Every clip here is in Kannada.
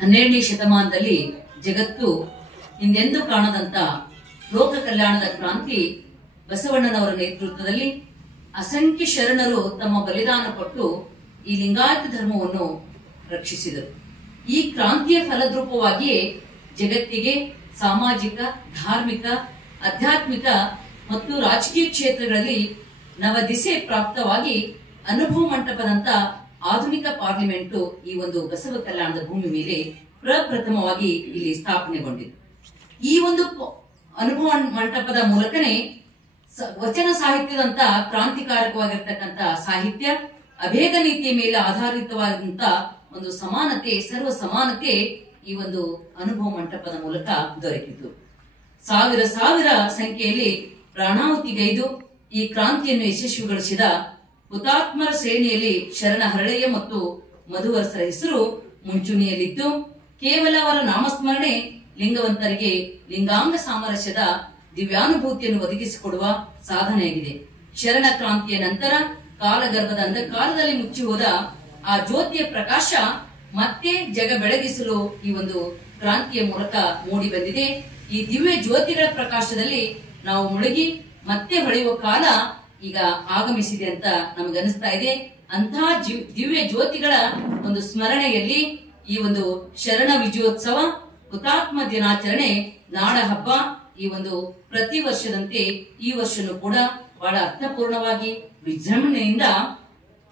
12ನೇ ಶತಮಾನದಲ್ಲಿ ಜಗತ್ತು ಹಿಂದೆಂದೂ ಕಾಣದಂತ ಲೋಕ ಕಲ್ಯಾಣದ ಕ್ರಾಂತಿ ಬಸವಣ್ಣನವರ ನೇತೃತ್ವದಲ್ಲಿ ಅಸಂಖ್ಯ ಶರಣರು ತಮ್ಮ ಬಲಿದಾನ ಕೊಟ್ಟು ಈ ಲಿಂಗಾಯತ ಧರ್ಮವನ್ನು ರಕ್ಷಿಸಿದರು. ಈ ಕ್ರಾಂತಿಯ ಫಲದ್ರೂಪವಾಗಿಯೇ ಜಗತ್ತಿಗೆ ಸಾಮಾಜಿಕ, ಧಾರ್ಮಿಕ, ಆಧ್ಯಾತ್ಮಿಕ ಮತ್ತು ರಾಜಕೀಯ ಕ್ಷೇತ್ರಗಳಲ್ಲಿ ನವದಿಸೆ ಪ್ರಾಪ್ತವಾಗಿ ಅನುಭವ ಮಂಟಪದಂತ ಆಧುನಿಕ ಪಾರ್ಲಿಮೆಂಟ್ ಈ ಒಂದು ಬಸವ ಕಲ್ಯಾಣದ ಭೂಮಿ ಮೇಲೆ ಪ್ರಪ್ರಥಮವಾಗಿ ಇಲ್ಲಿ ಸ್ಥಾಪನೆಗೊಂಡಿದೆ. ಈ ಒಂದು ಅನುಭವ ಮಂಟಪದ ಮೂಲಕನೇ ವಚನ ಸಾಹಿತ್ಯದಂತ ಕ್ರಾಂತಿಕಾರಕವಾಗಿರ್ತಕ್ಕಂಥ ಸಾಹಿತ್ಯ, ಅಭೇದ ನೀತಿಯ ಮೇಲೆ ಆಧಾರಿತವಾದಂತ ಒಂದು ಸಮಾನತೆ, ಸರ್ವ ಸಮಾನತೆ ಈ ಒಂದು ಅನುಭವ ಮಂಟಪದ ಮೂಲಕ ದೊರಕಿತು. ಸಾವಿರ ಸಾವಿರ ಸಂಖ್ಯೆಯಲ್ಲಿ ಪ್ರಾಣಾಹುತಿಗೈದು ಈ ಕ್ರಾಂತಿಯನ್ನು ಯಶಸ್ವಿಗೊಳಿಸಿದ ಹುತಾತ್ಮರ ಶ್ರೇಣಿಯಲ್ಲಿ ಶರಣ ಹರಳಯ್ಯ ಮತ್ತು ಮಧುವರಸರ ಹೆಸರು ಮುಂಚೂಣಿಯಲ್ಲಿದ್ದು, ಕೇವಲ ಅವರ ನಾಮಸ್ಮರಣೆ ಲಿಂಗವಂತರಿಗೆ ಲಿಂಗಾಂಗ ಸಾಮರಸ್ಯದ ದಿವ್ಯಾನುಭೂತಿಯನ್ನು ಒದಗಿಸಿಕೊಡುವ ಸಾಧನೆಯಾಗಿದೆ. ಶರಣ ಕ್ರಾಂತಿಯ ನಂತರ ಕಾಲಗರ್ಭದ ಅಂಧಕಾರದಲ್ಲಿ ಮುಚ್ಚಿ ಹೋದ ಆ ಜ್ಯೋತಿಯ ಪ್ರಕಾಶ ಮತ್ತೆ ಜಗ ಬೆಳಗಿಸಲು ಈ ಒಂದು ಕ್ರಾಂತಿಯ ಮೂಲಕ ಮೂಡಿ ಬಂದಿದೆ. ಈ ದಿವ್ಯ ಜ್ಯೋತಿಗಳ ಪ್ರಕಾಶದಲ್ಲಿ ನಾವು ಮುಳುಗಿ ಮತ್ತೆ ಹೊಳೆಯುವ ಕಾಲ ಈಗ ಆಗಮಿಸಿದೆ ಅಂತ ನಮಗನಿಸ್ತಾ ಇದೆ. ಅಂತಹ ದಿವ್ಯ ಜ್ಯೋತಿಗಳ ಒಂದು ಸ್ಮರಣೆಯಲ್ಲಿ ಈ ಒಂದು ಶರಣ ವಿಜಯೋತ್ಸವ, ಹುತಾತ್ಮ ದಿನಾಚರಣೆ, ನಾಡ ಹಬ್ಬ ಈ ಒಂದು ಪ್ರತಿ ವರ್ಷದಂತೆ ಈ ವರ್ಷನೂ ಕೂಡ ಬಹಳ ಅರ್ಥಪೂರ್ಣವಾಗಿ ವಿಜೃಂಭಣೆಯಿಂದ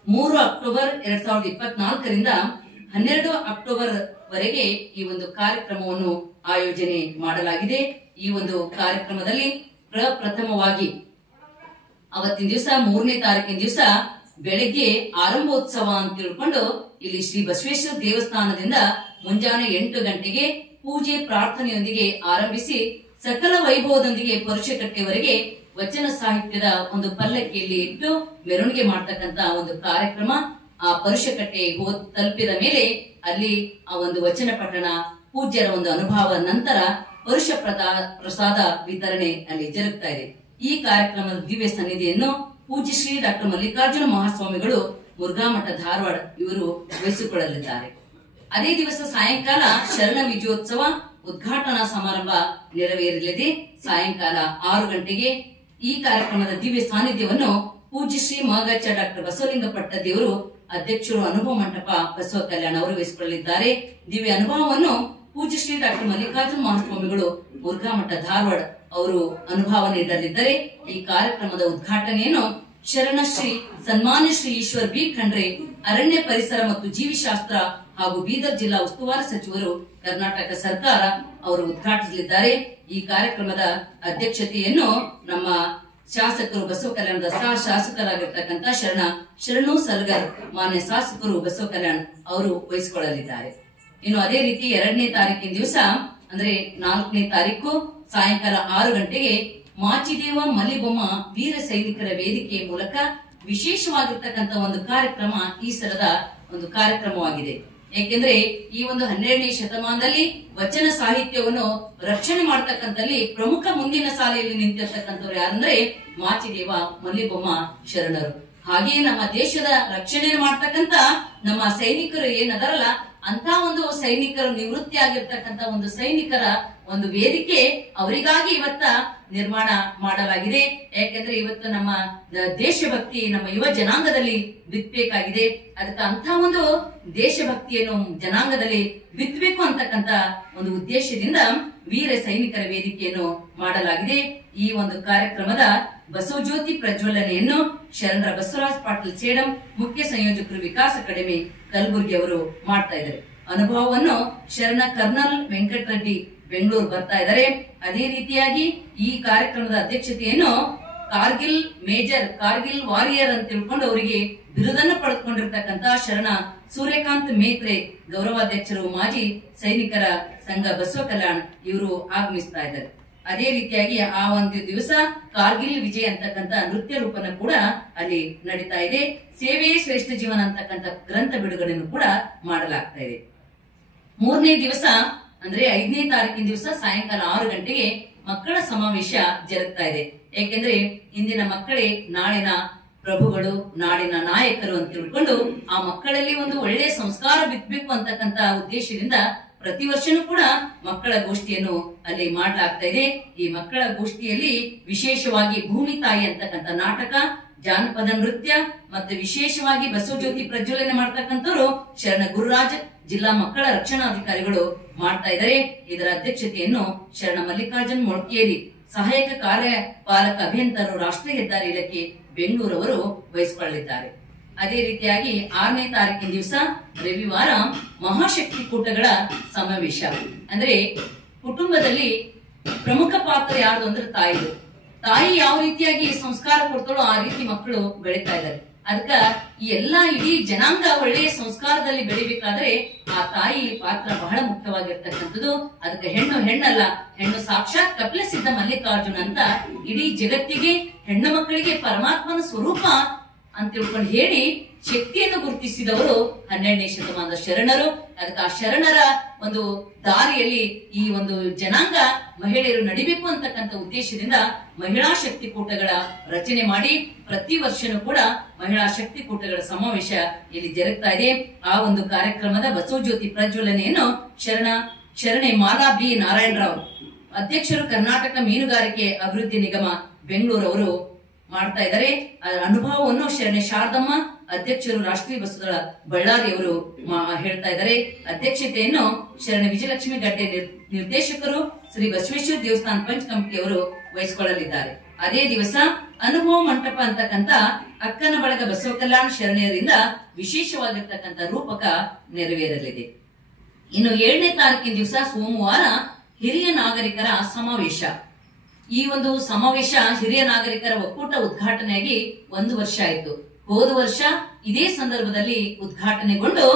3 ಅಕ್ಟೋಬರ್ 2024ರಿಂದ 12 ಅಕ್ಟೋಬರ್ ವರೆಗೆ ಈ ಒಂದು ಕಾರ್ಯಕ್ರಮವನ್ನು ಆಯೋಜನೆ ಮಾಡಲಾಗಿದೆ. ಈ ಒಂದು ಕಾರ್ಯಕ್ರಮದಲ್ಲಿ ಪ್ರಪ್ರಥಮವಾಗಿ ಅವತ್ತಿನ ದಿವಸ 3ನೇ ತಾರೀಕಿನ ದಿವಸ ಬೆಳಗ್ಗೆ ಆರಂಭೋತ್ಸವ ಅಂತ ತಿಳ್ಕೊಂಡು ಇಲ್ಲಿ ಶ್ರೀ ಬಸವೇಶ್ವರ ದೇವಸ್ಥಾನದಿಂದ ಮುಂಜಾನೆ 8 ಗಂಟೆಗೆ ಪೂಜೆ ಪ್ರಾರ್ಥನೆಯೊಂದಿಗೆ ಆರಂಭಿಸಿ ಸಕಲ ವೈಭವದೊಂದಿಗೆ ಪರುಷಕಟ್ಟೆವರೆಗೆ ವಚನ ಸಾಹಿತ್ಯದ ಒಂದು ಪಲ್ಲಕ್ಕಿಯಲ್ಲಿ ಇಟ್ಟು ಮೆರವಣಿಗೆ ಮಾಡ್ತಕ್ಕಂತ ಒಂದು ಕಾರ್ಯಕ್ರಮ. ಆ ಪರುಷಕಟ್ಟೆ ತಲುಪಿದ ಮೇಲೆ ಅಲ್ಲಿ ಆ ಒಂದು ವಚನ ಪಠಣ, ಪೂಜ್ಯರ ಒಂದು ಅನುಭವ ನಂತರ ಪರುಷ ಪ್ರಸಾದ ವಿತರಣೆ ಅಲ್ಲಿ ಜರುಗ್ತಾ ಇದೆ. ಈ ಕಾರ್ಯಕ್ರಮದ ದಿವ್ಯ ಸನ್ನಿಧಿಯನ್ನು ಪೂಜ್ಯ ಶ್ರೀ ಡಾಕ್ಟರ್ ಮಲ್ಲಿಕಾರ್ಜುನ ಮಹಾಸ್ವಾಮಿಗಳು ಮುರುಘಾಮಠ ಧಾರವಾಡ ಇವರು ವಹಿಸಿಕೊಳ್ಳಲಿದ್ದಾರೆ. ಅದೇ ದಿವಸ ಸಾಯಂಕಾಲ ಶರಣ ವಿಜಯೋತ್ಸವ ಉದ್ಘಾಟನಾ ಸಮಾರಂಭ ನೆರವೇರಲಿದೆ. ಸಾಯಂಕಾಲ 6 ಗಂಟೆಗೆ ಈ ಕಾರ್ಯಕ್ರಮದ ದಿವ್ಯ ಸಾನ್ನಿಧ್ಯವನ್ನು ಪೂಜ್ಯ ಶ್ರೀ ಮಗಚ ಡಾಕ್ಟರ್ ಬಸವಲಿಂಗ ಪಟ್ಟದೇವರು ಅಧ್ಯಕ್ಷರು, ಅನುಭವ ಮಂಟಪ ಬಸವ ಕಲ್ಯಾಣ ಅವರು ವಹಿಸಿಕೊಳ್ಳಲಿದ್ದಾರೆ. ದಿವ್ಯ ಅನುಭವವನ್ನು ಪೂಜ್ಯ ಶ್ರೀ ಡಾಕ್ಟರ್ ಮಲ್ಲಿಕಾರ್ಜುನ ಮಹಾಸ್ವಾಮಿಗಳು ಮುರುಘಾಮಠ ಧಾರವಾಡ ಅವರು ಅನುಭವ ನೀಡಲಿದ್ದಾರೆ. ಈ ಕಾರ್ಯಕ್ರಮದ ಉದ್ಘಾಟನೆಯನ್ನು ಶರಣ ಶ್ರೀ ಸನ್ಮಾನ್ಯ ಶ್ರೀ ಈಶ್ವರ್ ಬಿ ಖಂಡ್ರೆ, ಅರಣ್ಯ ಪರಿಸರ ಮತ್ತು ಜೀವಿಶಾಸ್ತ್ರ ಹಾಗೂ ಬೀದರ್ ಜಿಲ್ಲಾ ಉಸ್ತುವಾರಿ ಸಚಿವರು, ಕರ್ನಾಟಕ ಸರ್ಕಾರ ಅವರು ಉದ್ಘಾಟಿಸಲಿದ್ದಾರೆ. ಈ ಕಾರ್ಯಕ್ರಮದ ಅಧ್ಯಕ್ಷತೆಯನ್ನು ನಮ್ಮ ಶಾಸಕರು, ಬಸವ ಕಲ್ಯಾಣದ ಸಹ ಶಾಸಕರಾಗಿರ್ತಕ್ಕಂಥ ಶರಣು ಸಲ್ಗರ್, ಮಾನ್ಯ ಶಾಸಕರು ಬಸವ ಕಲ್ಯಾಣ ಅವರು ವಹಿಸಿಕೊಳ್ಳಲಿದ್ದಾರೆ. ಇನ್ನು ಅದೇ ರೀತಿ 2ನೇ ತಾರೀಕಿನ ದಿವಸ ಅಂದ್ರೆ 4ನೇ ತಾರೀಕು ಸಾಯಂಕಾಲ 6 ಗಂಟೆಗೆ ಮಾಚಿದೇವ ಮಲ್ಲಿಬೊಮ್ಮ ವೀರ ಸೈನಿಕರ ವೇದಿಕೆಯ ಮೂಲಕ ವಿಶೇಷವಾಗಿರ್ತಕ್ಕಂಥ ಒಂದು ಕಾರ್ಯಕ್ರಮ ಈ ಸಲದ ಒಂದು ಕಾರ್ಯಕ್ರಮವಾಗಿದೆ. ಏಕೆಂದ್ರೆ ಈ ಒಂದು 12ನೇ ಶತಮಾನದಲ್ಲಿ ವಚನ ಸಾಹಿತ್ಯವನ್ನು ರಕ್ಷಣೆ ಮಾಡತಕ್ಕಂಥಲ್ಲಿ ಪ್ರಮುಖ ಮುಂದಿನ ಸಾಲೆಯಲ್ಲಿ ನಿಂತಿರ್ತಕ್ಕಂಥವ್ರು ಯಾರಂದ್ರೆ ಮಾಚಿದೇವ ಮಲ್ಲಿಬೊಮ್ಮ ಶರಣರು. ಹಾಗೆಯೇ ನಮ್ಮ ದೇಶದ ರಕ್ಷಣೆ ಮಾಡ್ತಕ್ಕಂಥ ನಮ್ಮ ಸೈನಿಕರು ಏನದರಲ್ಲ ಅಂತ ಒಂದು ಸೈನಿಕರು ನಿವೃತ್ತಿ ಆಗಿರ್ತಕ್ಕಂಥ ಒಂದು ಸೈನಿಕರ ಒಂದು ವೇದಿಕೆ ಅವರಿಗಾಗಿ ಇವತ್ತ ನಿರ್ಮಾಣ ಮಾಡಲಾಗಿದೆ. ಯಾಕೆಂದ್ರೆ ಇವತ್ತು ನಮ್ಮ ದೇಶಭಕ್ತಿ ನಮ್ಮ ಯುವ ಜನಾಂಗದಲ್ಲಿ ಬಿತ್ತಬೇಕಾಗಿದೆ. ಅದಕ್ಕೆ ಅಂತ ಒಂದು ದೇಶಭಕ್ತಿಯನ್ನು ಜನಾಂಗದಲ್ಲಿ ಬಿತ್ತಬೇಕು ಅಂತಕ್ಕಂತ ಒಂದು ಉದ್ದೇಶದಿಂದ ವೀರ ಸೈನಿಕರ ವೇದಿಕೆಯನ್ನು ಮಾಡಲಾಗಿದೆ. ಈ ಒಂದು ಕಾರ್ಯಕ್ರಮದ ಬಸವಜ್ಯೋತಿ ಪ್ರಜ್ವಲನೆಯನ್ನು ಶರಣರ ಬಸವರಾಜ್ ಪಾಟೀಲ್ ಸೇಡಂ, ಮುಖ್ಯ ಸಂಯೋಜಕರು, ವಿಕಾಸ ಅಕಾಡೆಮಿ ಕಲಬುರಗಿ ಅವರು ಮಾಡ್ತಾ ಇದ್ದಾರೆ. ಅನುಭವವನ್ನು ಶರಣ ಕರ್ನಲ್ ವೆಂಕಟರೆಡ್ಡಿ ಬೆಂಗಳೂರು ಬರ್ತಾ ಇದ್ದಾರೆ. ಅದೇ ರೀತಿಯಾಗಿ ಈ ಕಾರ್ಯಕ್ರಮದ ಅಧ್ಯಕ್ಷತೆಯನ್ನು ಕಾರ್ಗಿಲ್ ಮೇಜರ್, ಕಾರ್ಗಿಲ್ ವಾರಿಯರ್ ಅಂತ ತಿಳ್ಕೊಂಡು ಅವರಿಗೆ ಬಿರುದನ್ನು ಪಡೆದುಕೊಂಡಿರ್ತಕ್ಕಂಥ ಶರಣ ಸೂರ್ಯಕಾಂತ್ ಮೇತ್ರೆ ಗೌರವಾಧ್ಯಕ್ಷರು, ಮಾಜಿ ಸೈನಿಕರ ಸಂಘ ಬಸವ ಕಲ್ಯಾಣ್ ಇವರು ಆಗಮಿಸ್ತಾ ಇದ್ದಾರೆ. ಅದೇ ರೀತಿಯಾಗಿ ಆ ಒಂದು ದಿವಸ ಕಾರ್ಗಿಲ್ ವಿಜಯ್ ಅಂತಕ್ಕಂಥ ನೃತ್ಯ ರೂಪನ ಕೂಡ ಅಲ್ಲಿ ನಡೀತಾ ಇದೆ. ಸೇವೆಯೇ ಶ್ರೇಷ್ಠ ಜೀವನ ಅಂತಕ್ಕಂಥ ಗ್ರಂಥ ಬಿಡುಗಡೆಯನ್ನು ಕೂಡ ಮಾಡಲಾಗ್ತಾ ಇದೆ. 3ನೇ ದಿವಸ ಅಂದ್ರೆ 5ನೇ ತಾರೀಕಿನ ದಿವಸ ಸಾಯಂಕಾಲ 6 ಗಂಟೆಗೆ ಮಕ್ಕಳ ಸಮಾವೇಶ ಜರುಗ್ತಾ ಇದೆ. ಏಕೆಂದ್ರೆ ಇಂದಿನ ಮಕ್ಕಳೇ ನಾಳಿನ ಪ್ರಭುಗಳು, ನಾಡಿನ ನಾಯಕರು ಅಂತ ತಿಳ್ಕೊಂಡು ಆ ಮಕ್ಕಳಲ್ಲಿ ಒಂದು ಒಳ್ಳೆಯ ಸಂಸ್ಕಾರ ಬಿತ್ತಬೇಕು ಅಂತಕ್ಕಂತ ಉದ್ದೇಶದಿಂದ ಪ್ರತಿ ವರ್ಷನೂ ಕೂಡ ಮಕ್ಕಳ ಗೋಷ್ಠಿಯನ್ನು ಅಲ್ಲಿ ಮಾಡಲಾಗ್ತಾ ಇದೆ. ಈ ಮಕ್ಕಳ ಗೋಷ್ಠಿಯಲ್ಲಿ ವಿಶೇಷವಾಗಿ ಭೂಮಿ ತಾಯಿ ಅಂತಕ್ಕಂಥ ನಾಟಕ, ಜಾನಪದ ನೃತ್ಯ ಮತ್ತೆ ವಿಶೇಷವಾಗಿ ಬಸವಜ್ಯೋತಿ ಪ್ರಜ್ವಲನೆ ಮಾಡ್ತಕ್ಕಂಥವ್ರು ಶರಣ ಗುರುರಾಜ್ ಜಿಲ್ಲಾ ಮಕ್ಕಳ ರಕ್ಷಣಾಧಿಕಾರಿಗಳು ಮಾಡ್ತಾ ಇದ್ದಾರೆ. ಇದರ ಅಧ್ಯಕ್ಷತೆಯನ್ನು ಶರಣ ಮಲ್ಲಿಕಾರ್ಜುನ್ ಮೊಳಕೇರಿ ಸಹಾಯಕ ಕಾರ್ಯಪಾಲಕ ಅಭಿಯಂತರರು ರಾಷ್ಟ್ರೀಯ ಹೆದ್ದಾರಿ ಇಲಾಖೆ ಬೆಂಗಳೂರವರು ವಹಿಸಿಕೊಳ್ಳಲಿದ್ದಾರೆ. ಅದೇ ರೀತಿಯಾಗಿ 6ನೇ ತಾರೀಕಿನ ದಿವಸ ರವಿವಾರ ಮಹಾಶಕ್ತಿ ಕೂಟಗಳ ಸಮಾವೇಶ. ಅಂದ್ರೆ ಕುಟುಂಬದಲ್ಲಿ ಪ್ರಮುಖ ಪಾತ್ರ ಯಾರು ಅಂದ್ರೆ ತಾಯಿ ಯಾವ ರೀತಿಯಾಗಿ ಸಂಸ್ಕಾರ ಕೊಡ್ತಾಳೋ ಆ ರೀತಿ ಮಕ್ಕಳು ಬೆಳೀತಾ ಇದ್ದಾರೆ. ಅದಕ್ಕ ಈ ಎಲ್ಲಾ ಇಡೀ ಜನಾಂಗ ಒಳ್ಳೆಯ ಸಂಸ್ಕಾರದಲ್ಲಿ ಬೆಳಿಬೇಕಾದ್ರೆ ಆ ತಾಯಿ ಪಾತ್ರ ಬಹಳ ಮುಖ್ಯವಾಗಿರ್ತಕ್ಕಂಥದ್ದು. ಅದಕ್ಕೆ ಹೆಣ್ಣಲ್ಲ, ಹೆಣ್ಣು ಸಾಕ್ಷಾತ್ ಕಪಿಲ ಸಿದ್ಧ ಮಲ್ಲಿಕಾರ್ಜುನ ಅಂತ ಇಡೀ ಜಗತ್ತಿಗೆ ಹೆಣ್ಣು ಮಕ್ಕಳಿಗೆ ಪರಮಾತ್ಮನ ಸ್ವರೂಪ ಅಂತ ತಿಳ್ಕೊಂಡು ಹೇಳಿ ಶಕ್ತಿಯನ್ನು ಗುರುತಿಸಿದವರು 12ನೇ ಶತಮಾನದ ಶರಣರು. ಅದಕ್ಕೆ ಆ ಶರಣರ ಒಂದು ದಾರಿಯಲ್ಲಿ ಈ ಒಂದು ಜನಾಂಗ ಮಹಿಳೆಯರು ನಡಿಬೇಕು ಅಂತಕ್ಕಂಥ ಉದ್ದೇಶದಿಂದ ಮಹಿಳಾ ಶಕ್ತಿ ಕೂಟಗಳ ರಚನೆ ಮಾಡಿ ಪ್ರತಿ ವರ್ಷನೂ ಕೂಡ ಮಹಿಳಾ ಶಕ್ತಿ ಕೂಟಗಳ ಸಮಾವೇಶ ಇಲ್ಲಿ ಜರುಗ್ತಾ ಇದೆ. ಆ ಒಂದು ಕಾರ್ಯಕ್ರಮದ ಬಸವಜ್ಯೋತಿ ಪ್ರಜ್ವಲನೆಯನ್ನು ಶರಣೆ ಮಾಲಾ ಬಿ ನಾರಾಯಣರಾವ್ ಅಧ್ಯಕ್ಷರು ಕರ್ನಾಟಕ ಮೀನುಗಾರಿಕೆ ಅಭಿವೃದ್ಧಿ ನಿಗಮ ಬೆಂಗಳೂರವರು ಮಾಡ್ತಾ ಇದ್ದಾರೆ. ಅದರ ಅನುಭವವನ್ನು ಶರಣೆ ಶಾರದಮ್ಮ ಅಧ್ಯಕ್ಷರು ರಾಷ್ಟ್ರೀಯ ಬಸವದಳ ಬಳ್ಳಾರಿ ಅವರು ಹೇಳ್ತಾ ಇದ್ದಾರೆ. ಅಧ್ಯಕ್ಷತೆಯನ್ನು ಶರಣೆ ವಿಜಯಲಕ್ಷ್ಮಿ ಗಡ್ಡೆ ನಿರ್ದೇಶಕರು ಶ್ರೀ ಬಸವೇಶ್ವರ ದೇವಸ್ಥಾನ ಪಂಚ್ ಕಮಿಟಿ ಅವರು ವಹಿಸಿಕೊಳ್ಳಲಿದ್ದಾರೆ. ಅದೇ ದಿವಸ ಅನುಭವ ಮಂಟಪ ಅಂತಕ್ಕಂಥ ಅಕ್ಕನ ಬಳಗ ಬಸವ ಕಲ್ಯಾಣ ಶರಣೆಯರಿಂದ ವಿಶೇಷವಾಗಿರ್ತಕ್ಕಂಥ ರೂಪಕ ನೆರವೇರಲಿದೆ. ಇನ್ನು 7ನೇ ತಾರೀಕಿನ ದಿವಸ ಸೋಮವಾರ ಹಿರಿಯ ನಾಗರಿಕರ ಸಮಾವೇಶ. ಈ ಒಂದು ಸಮಾವೇಶ ಹಿರಿಯ ನಾಗರಿಕರ ಒಕ್ಕೂಟ ಉದ್ಘಾಟನೆಯಾಗಿ 1 ವರ್ಷ ಆಯಿತು. ಹೋದ ವರ್ಷ ಇದೇ ಸಂದರ್ಭದಲ್ಲಿ ಉದ್ಘಾಟನೆಗೊಂಡು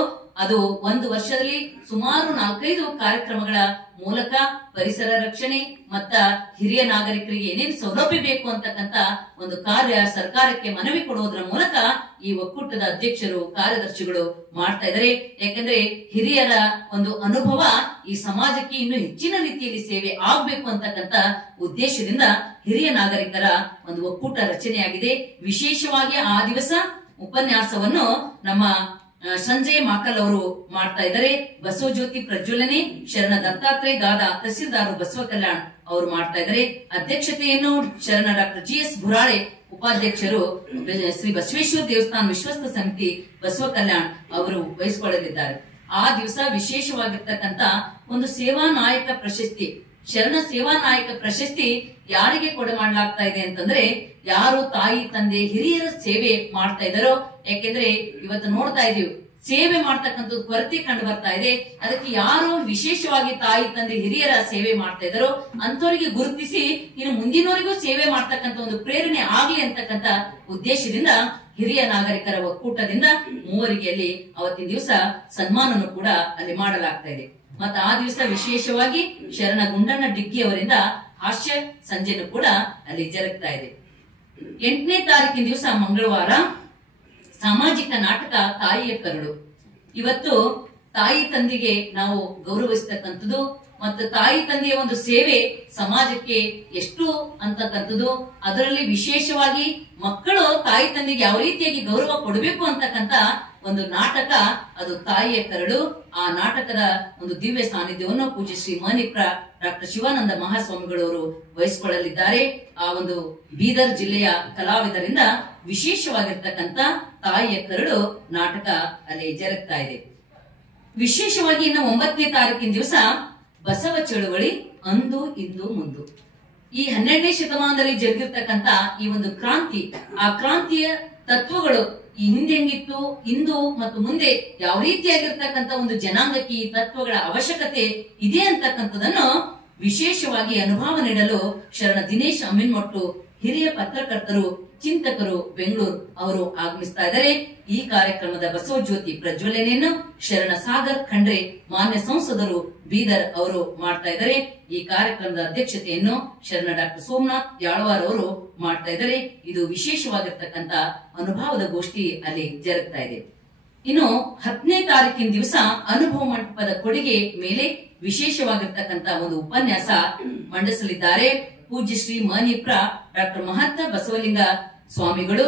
ಅದು 1 ವರ್ಷದಲ್ಲಿ ಸುಮಾರು 4-5 ಕಾರ್ಯಕ್ರಮಗಳ ಮೂಲಕ ಪರಿಸರ ರಕ್ಷಣೆ ಮತ್ತ ಹಿರಿಯ ನಾಗರಿಕರಿಗೆ ಏನೇನು ಸೌಲಭ್ಯ ಬೇಕು ಅಂತಕ್ಕಂಥ ಒಂದು ಕಾರ್ಯ ಸರ್ಕಾರಕ್ಕೆ ಮನವಿ ಕೊಡುವುದರ ಮೂಲಕ ಈ ಒಕ್ಕೂಟದ ಅಧ್ಯಕ್ಷರು ಕಾರ್ಯದರ್ಶಿಗಳು ಮಾಡ್ತಾ ಇದ್ದಾರೆ. ಯಾಕಂದ್ರೆ ಹಿರಿಯರ ಒಂದು ಅನುಭವ ಈ ಸಮಾಜಕ್ಕೆ ಇನ್ನು ಹೆಚ್ಚಿನ ರೀತಿಯಲ್ಲಿ ಸೇವೆ ಆಗ್ಬೇಕು ಅಂತಕ್ಕಂಥ ಉದ್ದೇಶದಿಂದ ಹಿರಿಯ ನಾಗರಿಕರ ಒಂದು ಒಕ್ಕೂಟ ರಚನೆಯಾಗಿದೆ. ವಿಶೇಷವಾಗಿ ಆ ದಿವಸ ಉಪನ್ಯಾಸವನ್ನು ನಮ್ಮ ಸಂಜಯ್ ಮಾಕಲ್ ಅವರು ಮಾಡ್ತಾ ಇದ್ದಾರೆ. ಬಸವಜ್ಯೋತಿ ಪ್ರಜ್ವಲನೆ ಶರಣ ದತ್ತಾತ್ರೇಯ ದಾದಾ ತಹಸೀಲ್ದಾರ್ ಬಸವ ಕಲ್ಯಾಣ್ ಅವರು ಮಾಡ್ತಾ ಇದ್ದಾರೆ. ಅಧ್ಯಕ್ಷತೆಯನ್ನು ಶರಣ ಡಾಕ್ಟರ್ GS ಬುರಾಳೆ ಉಪಾಧ್ಯಕ್ಷರು ಶ್ರೀ ಬಸವೇಶ್ವರ ದೇವಸ್ಥಾನ ವಿಶ್ವಸ್ತ ಸಮಿತಿ ಬಸವ ಕಲ್ಯಾಣ್ ಅವರು ವಹಿಸಿಕೊಳ್ಳಲಿದ್ದಾರೆ. ಆ ದಿವಸ ವಿಶೇಷವಾಗಿರ್ತಕ್ಕಂಥ ಒಂದು ಸೇವಾ ನಾಯಕ ಪ್ರಶಸ್ತಿ, ಶರಣ ಸೇವಾ ನಾಯಕ ಪ್ರಶಸ್ತಿ ಯಾರಿಗೆ ಕೊಡಮಾಡಲಾಗ್ತಾ ಇದೆ ಅಂತಂದ್ರೆ ಯಾರು ತಾಯಿ ತಂದೆ ಹಿರಿಯರ ಸೇವೆ ಮಾಡ್ತಾ ಇದ್ದಾರೋ. ಯಾಕೆಂದ್ರೆ ಇವತ್ತು ನೋಡ್ತಾ ಇದೀವಿ ಸೇವೆ ಮಾಡ್ತಕ್ಕಂಥದ್ದು ಕೊರತೆ ಕಂಡು ಬರ್ತಾ ಇದೆ. ಅದಕ್ಕೆ ಯಾರು ವಿಶೇಷವಾಗಿ ತಾಯಿ ತಂದೆ ಹಿರಿಯರ ಸೇವೆ ಮಾಡ್ತಾ ಇದ್ದಾರೋ ಅಂತವರಿಗೆ ಗುರುತಿಸಿ ಇನ್ನು ಮುಂದಿನವರಿಗೂ ಸೇವೆ ಮಾಡ್ತಕ್ಕಂಥ ಒಂದು ಪ್ರೇರಣೆ ಆಗ್ಲಿ ಅಂತಕ್ಕಂಥ ಉದ್ದೇಶದಿಂದ ಹಿರಿಯ ನಾಗರಿಕರ ಒಕ್ಕೂಟದಿಂದ 3 ಅಲ್ಲಿ ಅವತ್ತಿನ ದಿವಸ ಸನ್ಮಾನವನ್ನು ಕೂಡ ಅಲ್ಲಿ ಮಾಡಲಾಗ್ತಾ ಇದೆ. ಮತ್ತೆ ಆ ದಿವಸ ವಿಶೇಷವಾಗಿ ಶರಣ ಗುಂಡಣ್ಣ ಡಿಗ್ಗಿ ಅವರಿಂದ ಹಾಸ್ಯ ಸಂಜೆನೂ ಕೂಡ ಅಲ್ಲಿ ಜರುಗ್ತಾ ಇದೆ. 8ನೇ ತಾರೀಕಿನ ದಿವಸ ಮಂಗಳವಾರ ಸಾಮಾಜಿಕ ನಾಟಕ ತಾಯಿಯ ಕರುಳು. ಇವತ್ತು ತಾಯಿ ತಂದೆಗೆ ನಾವು ಗೌರವಿಸ್ತಕ್ಕಂಥದ್ದು ಮತ್ತು ತಾಯಿ ತಂದೆಯ ಒಂದು ಸೇವೆ ಸಮಾಜಕ್ಕೆ ಎಷ್ಟು ಅಂತಕ್ಕಂಥದ್ದು, ಅದರಲ್ಲಿ ವಿಶೇಷವಾಗಿ ಮಕ್ಕಳು ತಾಯಿ ತಂದೆಗೆ ಯಾವ ರೀತಿಯಾಗಿ ಗೌರವ ಕೊಡಬೇಕು ಅಂತಕ್ಕಂಥ ಒಂದು ನಾಟಕ ಅದು ತಾಯಿಯ ಕರಡು. ಆ ನಾಟಕದ ಒಂದು ದಿವ್ಯ ಸಾನ್ನಿಧ್ಯವನ್ನು ಪೂಜ್ಯ ಶ್ರೀ ಮಣಿಪ್ರ ಡಾಕ್ಟರ್ ಶಿವಾನಂದ ಮಹಾಸ್ವಾಮಿಗಳವರು ವಹಿಸಿಕೊಳ್ಳಲಿದ್ದಾರೆ. ಆ ಒಂದು ಬೀದರ್ ಜಿಲ್ಲೆಯ ಕಲಾವಿದರಿಂದ ವಿಶೇಷವಾಗಿರ್ತಕ್ಕಂಥ ತಾಯಿಯ ಕರಡು ನಾಟಕ ಅಲ್ಲಿ ಜರುಗ್ತಾ ಇದೆ. ವಿಶೇಷವಾಗಿ ಇನ್ನು 9ನೇ ತಾರೀಕಿನ ದಿವಸ ಬಸವ ಚಳುವಳಿ ಅಂದು ಇಂದು ಮುಂದು. ಈ 12ನೇ ಶತಮಾನದಲ್ಲಿ ಜರುಗಿರ್ತಕ್ಕಂಥ ಈ ಒಂದು ಕ್ರಾಂತಿ, ಆ ಕ್ರಾಂತಿಯ ತತ್ವಗಳು ಈ ಹಿಂದೆ ಹೆಂಗಿತ್ತು, ಇಂದು ಮತ್ತು ಮುಂದೆ ಯಾವ ರೀತಿಯಾಗಿರ್ತಕ್ಕಂಥ ಒಂದು ಜನಾಂಗಕ್ಕೆ ಈ ತತ್ವಗಳ ಅವಶ್ಯಕತೆ ಇದೆ ಅಂತಕ್ಕಂಥದನ್ನು ವಿಶೇಷವಾಗಿ ಅನುಭವ ನೀಡಲು ಶರಣ ದಿನೇಶ್ ಅಮ್ಮಿನ್ಮೊಟ್ಟು ಹಿರಿಯ ಪತ್ರಕರ್ತರು ಚಿಂತಕರು ಬೆಂಗಳೂರು ಅವರು ಆಗಮಿಸ್ತಾ ಇದ್ದಾರೆ. ಈ ಕಾರ್ಯಕ್ರಮದ ಬಸವಜ್ಯೋತಿ ಪ್ರಜ್ವಲನೆಯನ್ನು ಶರಣ ಸಾಗರ್ ಖಂಡ್ರೆ ಮಾನ್ಯ ಸಂಸದರು ಬೀದರ್ ಅವರು ಮಾಡ್ತಾ ಇದ್ದಾರೆ. ಈ ಕಾರ್ಯಕ್ರಮದ ಅಧ್ಯಕ್ಷತೆಯನ್ನು ಶರಣ ಡಾಕ್ಟರ್ ಸೋಮನಾಥ್ ಯಾಳವಾರ್ ಅವರು ಮಾಡ್ತಾ ಇದ್ದಾರೆ. ಇದು ವಿಶೇಷವಾಗಿರ್ತಕ್ಕಂಥ ಅನುಭವದ ಗೋಷ್ಠಿ ಅಲ್ಲಿ ಜರುಗ್ತಾ ಇದೆ. ಇನ್ನು 10ನೇ ತಾರೀಕಿನ ದಿವಸ ಅನುಭವ ಮಂಟಪದ ಕೊಡುಗೆ ಮೇಲೆ ವಿಶೇಷವಾಗಿರ್ತಕ್ಕಂಥ ಒಂದು ಉಪನ್ಯಾಸ ಮಂಡಿಸಲಿದ್ದಾರೆ. ಪೂಜ್ಯ ಶ್ರೀ ಮಣಿಪ್ರ ಡಾಕ್ಟರ್ ಮಹಂತ ಬಸವಲಿಂಗ ಸ್ವಾಮಿಗಳು,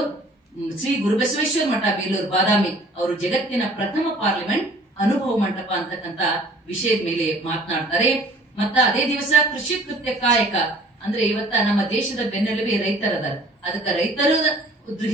ಶ್ರೀ ಗುರುಬಸವೇಶ್ವರ ಮಠ ಬೇಲೂರು ಬಾದಾಮಿ ಅವರು ಜಗತ್ತಿನ ಪ್ರಥಮ ಪಾರ್ಲಿಮೆಂಟ್ ಅನುಭವ ಮಂಟಪ ಅಂತಕ್ಕಂಥ ವಿಷಯದ ಮೇಲೆ ಮಾತನಾಡ್ತಾರೆ. ಮತ್ತ ಅದೇ ದಿವಸ ಕೃಷಿ ಕೃತ್ಯ ಕಾಯಕ ಅಂದ್ರೆ ಇವತ್ತ ನಮ್ಮ ದೇಶದ ಬೆನ್ನೆಲುಬೆ ರೈತರದ, ಅದಕ್ಕೆ ರೈತರ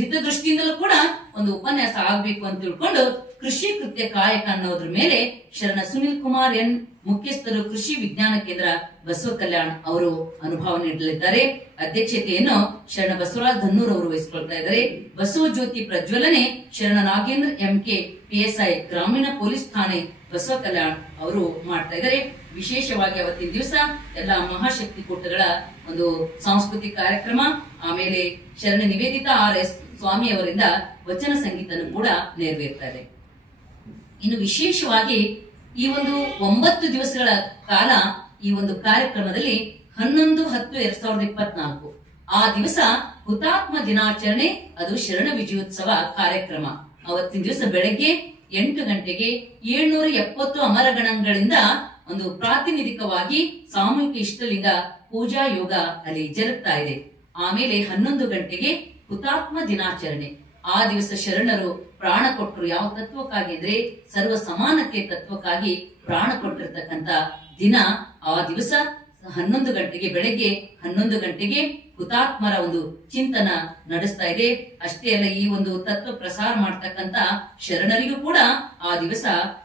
ಹಿತದೃಷ್ಟಿಯಿಂದಲೂ ಕೂಡ ಒಂದು ಉಪನ್ಯಾಸ ಆಗ್ಬೇಕು ಅಂತ ತಿಳ್ಕೊಂಡು ಕೃಷಿ ಕೃತ್ಯ ಕಾಯಕ ಅನ್ನೋದ್ರ ಮೇಲೆ ಶರಣ ಸುನಿಲ್ ಕುಮಾರ್ ಎನ್, ಮುಖ್ಯಸ್ಥರು, ಕೃಷಿ ವಿಜ್ಞಾನ ಕೇಂದ್ರ, ಬಸವ ಕಲ್ಯಾಣ್ ಅವರು ಅನುಭವ ನೀಡಲಿದ್ದಾರೆ. ಅಧ್ಯಕ್ಷತೆಯನ್ನು ಶರಣ ಬಸವರಾಜ್ ಧನ್ನೂರ್ ಅವರು ವಹಿಸಿಕೊಳ್ತಾ ಇದ್ದಾರೆ. ಬಸವ ಜ್ಯೋತಿ ಪ್ರಜ್ವಲನೆ ಶರಣ ನಾಗೇಂದ್ರ ಎಂಕೆ, PSI, ಗ್ರಾಮೀಣ ಪೊಲೀಸ್ ಠಾಣೆ, ಬಸವ ಕಲ್ಯಾಣ್ ಅವರು ಮಾಡ್ತಾ ಇದ್ದಾರೆ. ವಿಶೇಷವಾಗಿ ಅವತ್ತಿನ ದಿವಸ ಎಲ್ಲಾ ಮಹಾಶಕ್ತಿ ಕೂಟಗಳ ಒಂದು ಸಾಂಸ್ಕೃತಿಕ ಕಾರ್ಯಕ್ರಮ, ಆಮೇಲೆ ಶರಣ ನಿವೇದಿತಾ RS ಸ್ವಾಮಿ ಅವರಿಂದ ವಚನ ಸಂಗೀತನೂ ಕೂಡ ನೆರವೇರ್ತಾ ಇದೆ. ಇನ್ನು ವಿಶೇಷವಾಗಿ ಈ ಒಂದು 9 ದಿವಸಗಳ ಕಾಲ ಈ ಒಂದು ಕಾರ್ಯಕ್ರಮದಲ್ಲಿ 11/10/2024 ಆ ದಿವಸ ಹುತಾತ್ಮ ದಿನಾಚರಣೆ, ಅದು ಶರಣ ವಿಜಯೋತ್ಸವ ಕಾರ್ಯಕ್ರಮ. ಅವತ್ತಿನ ದಿವಸ ಬೆಳಗ್ಗೆ 8 ಗಂಟೆಗೆ 770 ಅಮರಗಣಗಳಿಂದ ಒಂದು ಪ್ರಾತಿನಿಧಿಕವಾಗಿ ಸಾಮೂಹಿಕ ಇಷ್ಟಲಿಂಗ ಪೂಜಾ ಯೋಗ ಅಲ್ಲಿ ಜರುಗ್ತಾ ಇದೆ. ಆಮೇಲೆ 11 ಗಂಟೆಗೆ ಹುತಾತ್ಮ ದಿನಾಚರಣೆ. ಆ ದಿವಸ ಶರಣರು ಪ್ರಾಣ ಕೊಟ್ಟರು ಯಾವ ತತ್ವಕ್ಕಾಗಿ ಅಂದ್ರೆ ಸರ್ವ ಸಮಾನತೆ ತತ್ವಕ್ಕಾಗಿ ಪ್ರಾಣ ಕೊಟ್ಟಿರ್ತಕ್ಕಂತ ದಿನ. ಆ ದಿವಸ 11 ಗಂಟೆಗೆ, ಬೆಳಗ್ಗೆ 11 ಗಂಟೆಗೆ ಹುತಾತ್ಮರ ಒಂದು ಚಿಂತನ ನಡೆಸ್ತಾ ಇದೆ. ಅಷ್ಟೇ ಅಲ್ಲ, ಈ ಒಂದು ತತ್ವ ಪ್ರಸಾರ ಮಾಡ್ತಕ್ಕಂತ ಶರಣರಿಗೂ ಕೂಡ ಆ ದಿವಸ,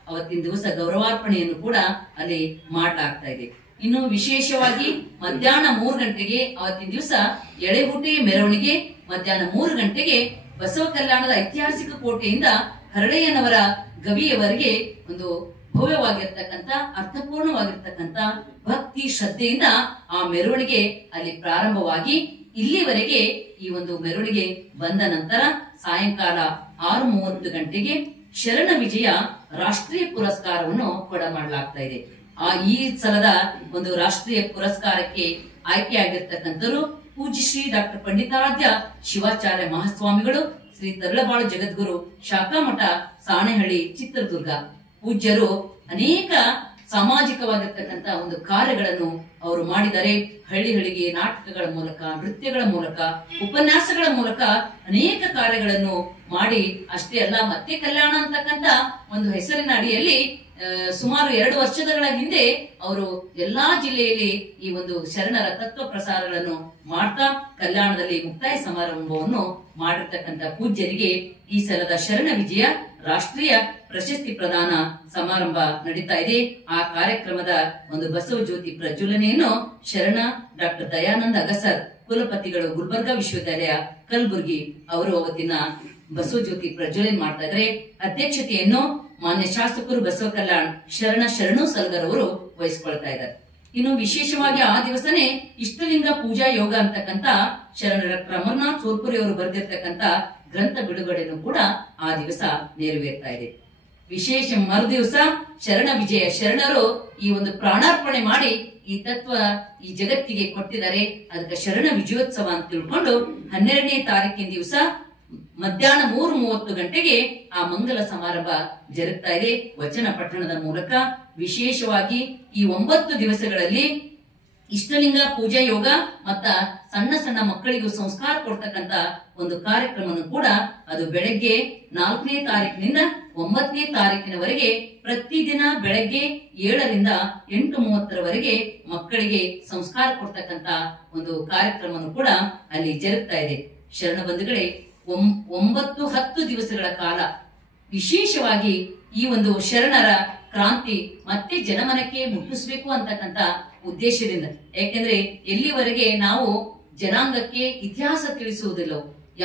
ಅವತ್ತಿನ ದಿವಸ ಗೌರವಾರ್ಪಣೆಯನ್ನು ಕೂಡ ಅಲ್ಲಿ ಮಾಡಲಾಗ್ತಾ ಇದೆ. ಇನ್ನು ವಿಶೇಷವಾಗಿ ಮಧ್ಯಾಹ್ನ 3 ಗಂಟೆಗೆ ಅವತ್ತಿನ ದಿವಸ ಎಳೆಗೂಟೆ ಮೆರವಣಿಗೆ, ಮಧ್ಯಾಹ್ನ 3 ಗಂಟೆಗೆ ಬಸವ ಕಲ್ಯಾಣದ ಐತಿಹಾಸಿಕ ಕೋಟೆಯಿಂದ ಹರಳೆಯನವರ ಗವಿಯವರೆಗೆ ಒಂದು ಭವ್ಯವಾಗಿರ್ತಕ್ಕಂಥ, ಅರ್ಥಪೂರ್ಣವಾಗಿರ್ತಕ್ಕಂಥ ಭಕ್ತಿ ಶ್ರದ್ಧೆಯಿಂದ ಆ ಮೆರವಣಿಗೆ ಅಲ್ಲಿ ಪ್ರಾರಂಭವಾಗಿ ಇಲ್ಲಿವರೆಗೆ ಈ ಒಂದು ಮೆರವಣಿಗೆ ಬಂದ ನಂತರ ಸಾಯಂಕಾಲ 6:30 ಗಂಟೆಗೆ ಶರಣ ವಿಜಯ ರಾಷ್ಟ್ರೀಯ ಪುರಸ್ಕಾರವನ್ನು ಕೊಡಮಾಡಲಾಗ್ತಾ ಇದೆ. ಈ ಸಲದ ಒಂದು ರಾಷ್ಟ್ರೀಯ ಪುರಸ್ಕಾರಕ್ಕೆ ಆಯ್ಕೆಯಾಗಿರ್ತಕ್ಕಂಥವರು ಪೂಜ್ಯ ಶ್ರೀ ಡಾಕ್ಟರ್ ಪಂಡಿತಾರಾಧ್ಯ ಶಿವಾಚಾರ್ಯ ಮಹಾಸ್ವಾಮಿಗಳು, ಶ್ರೀ ತರಳಬಾಳು ಜಗದ್ಗುರು ಶಾಖಾಮಠ ಸಾಣೆಹಳ್ಳಿ ಚಿತ್ರದುರ್ಗ. ಪೂಜ್ಯರು ಅನೇಕ ಸಾಮಾಜಿಕವಾಗಿರ್ತಕ್ಕಂಥ ಒಂದು ಕಾರ್ಯಗಳನ್ನು ಅವರು ಮಾಡಿದ್ದಾರೆ. ಹಳ್ಳಿಗಳಿಗೆ ನಾಟಕಗಳ ಮೂಲಕ, ನೃತ್ಯಗಳ ಮೂಲಕ, ಉಪನ್ಯಾಸಗಳ ಮೂಲಕ ಅನೇಕ ಕಾರ್ಯಗಳನ್ನು ಮಾಡಿ, ಅಷ್ಟೇ ಅಲ್ಲ ಮತ್ತೆ ಕಲ್ಯಾಣ ಅಂತಕ್ಕಂಥ ಒಂದು ಹೆಸರಿನ ಅಡಿಯಲ್ಲಿ ಸುಮಾರು 2 ವರ್ಷಗಳ ಹಿಂದೆ ಅವರು ಎಲ್ಲಾ ಜಿಲ್ಲೆಯಲ್ಲಿ ಈ ಒಂದು ಶರಣರ ತತ್ವ ಪ್ರಸಾರಗಳನ್ನು ಮಾಡ್ತಾ ಕಲ್ಯಾಣದಲ್ಲಿ ಮುಕ್ತಾಯ ಸಮಾರಂಭವನ್ನು ಮಾಡಿರ್ತಕ್ಕಂಥ ಪೂಜ್ಯರಿಗೆ ಈ ಸಲದ ಶರಣ ವಿಜಯ ರಾಷ್ಟ್ರೀಯ ಪ್ರಶಸ್ತಿ ಪ್ರದಾನ ಸಮಾರಂಭ ನಡೀತಾ ಇದೆ. ಆ ಕಾರ್ಯಕ್ರಮದ ಒಂದು ಬಸವ ಜ್ಯೋತಿ ಪ್ರಜ್ವಲನೆಯನ್ನು ಶರಣ ಡಾಕ್ಟರ್ ದಯಾನಂದ ಅಗಸರ್, ಕುಲಪತಿಗಳು, ಗುಲ್ಬರ್ಗಾ ವಿಶ್ವವಿದ್ಯಾಲಯ ಕಲಬುರಗಿ ಅವರು ಅವತ್ತಿನ ಬಸವ ಜ್ಯೋತಿ ಪ್ರಜ್ವಲನೆ ಮಾಡ್ತಾ ಇದ್ದಾರೆ. ಅಧ್ಯಕ್ಷತೆಯನ್ನು ಮಾನ್ಯ ಶಾಸಕರು ಬಸವ ಕಲ್ಯಾಣ್ ಶರಣು ಸಲ್ಗರ್ ಅವರು ವಹಿಸಿಕೊಳ್ತಾ ಇದ್ದಾರೆ. ಇನ್ನು ವಿಶೇಷವಾಗಿ ಆ ದಿವಸನೇ ಇಷ್ಟಲಿಂಗ ಪೂಜಾ ಯೋಗ ಅಂತಕ್ಕಂಥ ಶರಣ ಡಾಕ್ಟರ್ ಅಮರನಾಥ್ ಸೋಲ್ಪುರಿ ಅವರು ಬರೆದಿರ್ತಕ್ಕಂಥ ಗ್ರಂಥ ಬಿಡುಗಡೆಯನ್ನು ಕೂಡ ಆ ದಿವಸ ನೆರವೇರ್ತಾ ಇದೆ. ವಿಶೇಷ ಮರುದಿವಸ ಶರಣ ವಿಜಯ, ಶರಣರು ಈ ಒಂದು ಪ್ರಾಣಾರ್ಪಣೆ ಮಾಡಿ ಈ ತತ್ವ ಈ ಜಗತ್ತಿಗೆ ಕೊಟ್ಟಿದ್ದಾರೆ. ಅದಕ್ಕೆ ಶರಣ ವಿಜಯೋತ್ಸವ ಅಂತ ತಿಳ್ಕೊಂಡು 12ನೇ ತಾರೀಕಿನ ದಿವಸ ಮಧ್ಯಾಹ್ನ 3:30 ಗಂಟೆಗೆ ಆ ಮಂಗಲ ಸಮಾರಂಭ ಜರುಗ್ತಾ ಇದೆ ವಚನ ಪಠಣದ ಮೂಲಕ. ವಿಶೇಷವಾಗಿ ಈ 9 ದಿವಸಗಳಲ್ಲಿ ಇಷ್ಟಲಿಂಗ ಪೂಜಾ ಯೋಗ ಮತ್ತ ಸಣ್ಣ ಸಣ್ಣ ಮಕ್ಕಳಿಗೂ ಸಂಸ್ಕಾರ ಕೊಡ್ತಕ್ಕಂತ ಒಂದು ಕಾರ್ಯಕ್ರಮವನ್ನು ಕೂಡ ಅದು ಬೆಳಗ್ಗೆ 4ನೇ ತಾರೀಕಿನಿಂದ 9ನೇ ತಾರೀಕಿನವರೆಗೆ ಪ್ರತಿದಿನ ಬೆಳಗ್ಗೆ 7ರಿಂದ 8:30 ಮಕ್ಕಳಿಗೆ ಸಂಸ್ಕಾರ ಕೊಡ್ತಕ್ಕಂತ ಒಂದು ಕಾರ್ಯಕ್ರಮವನ್ನು ಕೂಡ ಅಲ್ಲಿ ಜರುಗ್ತಾ ಇದೆ. ಶರಣ ಬಂಧುಗಳೇ, 9-10 ದಿವಸಗಳ ಕಾಲ ವಿಶೇಷವಾಗಿ ಈ ಒಂದು ಶರಣರ ಕ್ರಾಂತಿ ಮತ್ತೆ ಜನಮನಕ್ಕೆ ಮುಟ್ಟಿಸಬೇಕು ಅಂತಕ್ಕಂತ ಉದ್ದೇಶದಿಂದ. ಯಾಕೆಂದ್ರೆ ಎಲ್ಲಿವರೆಗೆ ನಾವು ಜನಾಂಗಕ್ಕೆ ಇತಿಹಾಸ ತಿಳಿಸುವುದಿಲ್ಲ,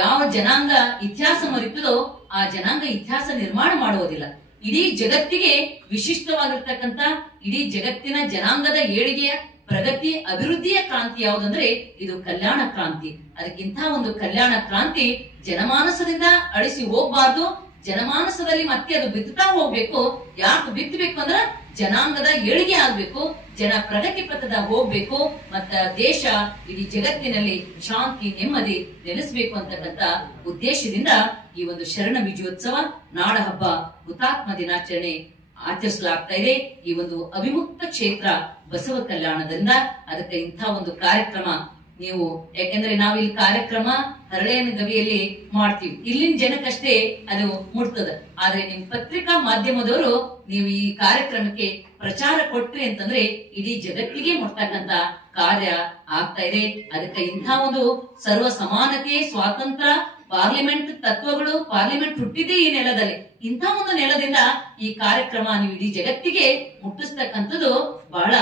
ಯಾವ ಜನಾಂಗ ಇತಿಹಾಸ ಮರೆತದೋ ಆ ಜನಾಂಗ ಇತಿಹಾಸ ನಿರ್ಮಾಣ ಮಾಡುವುದಿಲ್ಲ. ಇಡೀ ಜಗತ್ತಿಗೆ ವಿಶಿಷ್ಟವಾಗಿರ್ತಕ್ಕಂಥ, ಇಡೀ ಜಗತ್ತಿನ ಜನಾಂಗದ ಏಳಿಗೆಯ ಪ್ರಗತಿ ಅಭಿವೃದ್ಧಿಯ ಕ್ರಾಂತಿ ಯಾವುದಂದ್ರೆ ಇದು ಕಲ್ಯಾಣ ಕ್ರಾಂತಿ. ಅದಕ್ಕಿಂತ ಒಂದು ಕಲ್ಯಾಣ ಕ್ರಾಂತಿ ಜನಮಾನಸದಿಂದ ಅಳಿಸಿ ಹೋಗ್ಬಾರ್ದು, ಜನಮಾನಸದಲ್ಲಿ ಮತ್ತೆ ಅದು ಬಿತ್ತುತ್ತಾ ಹೋಗ್ಬೇಕು. ಯಾಕೆ ಬಿತ್ತಬೇಕು ಅಂದ್ರ ಜನಾಂಗದ ಏಳಿಗೆ ಆಗ್ಬೇಕು, ಜನ ಪ್ರಗತಿ ಪಥದ ಹೋಗ್ಬೇಕು, ಮತ್ತ ದೇಶ ಇಡೀ ಜಗತ್ತಿನಲ್ಲಿ ಶಾಂತಿ ನೆಮ್ಮದಿ ನೆಲೆಸಬೇಕು ಅಂತಕ್ಕಂಥ ಉದ್ದೇಶದಿಂದ ಈ ಒಂದು ಶರಣ ವಿಜಯೋತ್ಸವ ನಾಡ ಹಬ್ಬ ಹುತಾತ್ಮ ದಿನಾಚರಣೆ ಆಚರಿಸಲಾಗ್ತಾ ಇದೆ. ಈ ಒಂದು ಅವಿಮುಕ್ತ ಕ್ಷೇತ್ರ ಬಸವ ಕಲ್ಯಾಣದಿಂದ ಅದಕ್ಕೆ ಇಂಥ ಒಂದು ಕಾರ್ಯಕ್ರಮ ನೀವು, ಯಾಕೆಂದ್ರೆ ನಾವಿಲ್ಲಿ ಕಾರ್ಯಕ್ರಮ ಹರಳೆಯನ ಗವಿಯಲ್ಲಿ ಮಾಡ್ತೀವಿ, ಇಲ್ಲಿನ ಜನಕ್ಕಷ್ಟೇ ಅದು ಮುಟ್ತದ. ಆದ್ರೆ ನಿಮ್ ಪತ್ರಿಕಾ ಮಾಧ್ಯಮದವರು ನೀವು ಈ ಕಾರ್ಯಕ್ರಮಕ್ಕೆ ಪ್ರಚಾರ ಕೊಟ್ರಿ ಅಂತಂದ್ರೆ ಇಡೀ ಜಗತ್ತಿಗೆ ಮುಟ್ತಕ್ಕಂತ ಕಾರ್ಯ ಆಗ್ತಾ ಇದೆ. ಅದಕ್ಕೆ ಇಂಥ ಒಂದು ಸರ್ವ ಸಮಾನತೆ, ಸ್ವಾತಂತ್ರ್ಯ, ಪಾರ್ಲಿಮೆಂಟ್ ತತ್ವಗಳು, ಪಾರ್ಲಿಮೆಂಟ್ ಹುಟ್ಟಿದ್ದೇ ಈ ನೆಲದಲ್ಲಿ. ಇಂಥ ಒಂದು ನೆಲದಿಂದ ಈ ಕಾರ್ಯಕ್ರಮ ನೀವು ಇಡೀ ಜಗತ್ತಿಗೆ ಮುಟ್ಟಿಸ್ತಕ್ಕಂಥದ್ದು ಬಹಳ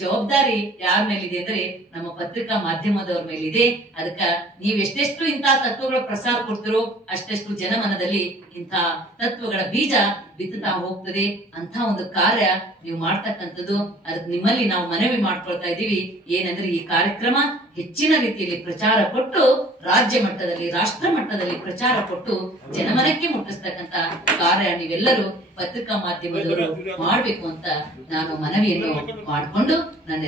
ಜವಾಬ್ದಾರಿ ಯಾರ ಮೇಲಿದೆ ಅಂದ್ರೆ ನಮ್ಮ ಪತ್ರಿಕಾ ಮಾಧ್ಯಮದವ್ರ ಮೇಲಿದೆ. ಅದಕ್ಕ ನೀವ್ ಎಷ್ಟೆಷ್ಟು ಇಂತಹ ತತ್ವಗಳ ಪ್ರಸಾರ ಕೊಡ್ತಿರೋ ಅಷ್ಟೆಷ್ಟು ಜನಮನದಲ್ಲಿ ಇಂಥ ತತ್ವಗಳ ಬೀಜ ಬಿತ್ತುತ್ತಾ ಹೋಗ್ತದೆ. ಅಂತ ಒಂದು ಕಾರ್ಯ ನೀವು ಮಾಡ್ತಕ್ಕಂಥದ್ದು. ಅದಕ್ಕೆ ನಿಮ್ಮಲ್ಲಿ ನಾವು ಮನವಿ ಮಾಡ್ಕೊಳ್ತಾ ಇದೀವಿ ಏನಂದ್ರೆ ಈ ಕಾರ್ಯಕ್ರಮ ಹೆಚ್ಚಿನ ರೀತಿಯಲ್ಲಿ ಪ್ರಚಾರ ಕೊಟ್ಟು ರಾಜ್ಯ ಮಟ್ಟದಲ್ಲಿ, ರಾಷ್ಟ್ರ ಮಟ್ಟದಲ್ಲಿ ಪ್ರಚಾರ ಕೊಟ್ಟು ಜನಮನಕ್ಕೆ ಮುಟ್ಟಿಸ್ತಕ್ಕಂತ ಕಾರ್ಯ ನೀವೆಲ್ಲರೂ ಪತ್ರಿಕಾ ಮಾಧ್ಯಮದವರು ಮಾಡಬೇಕು ಅಂತ ನಾನು ಮನವಿಯನ್ನು ಮಾಡಿಕೊಂಡು ನನ್ನ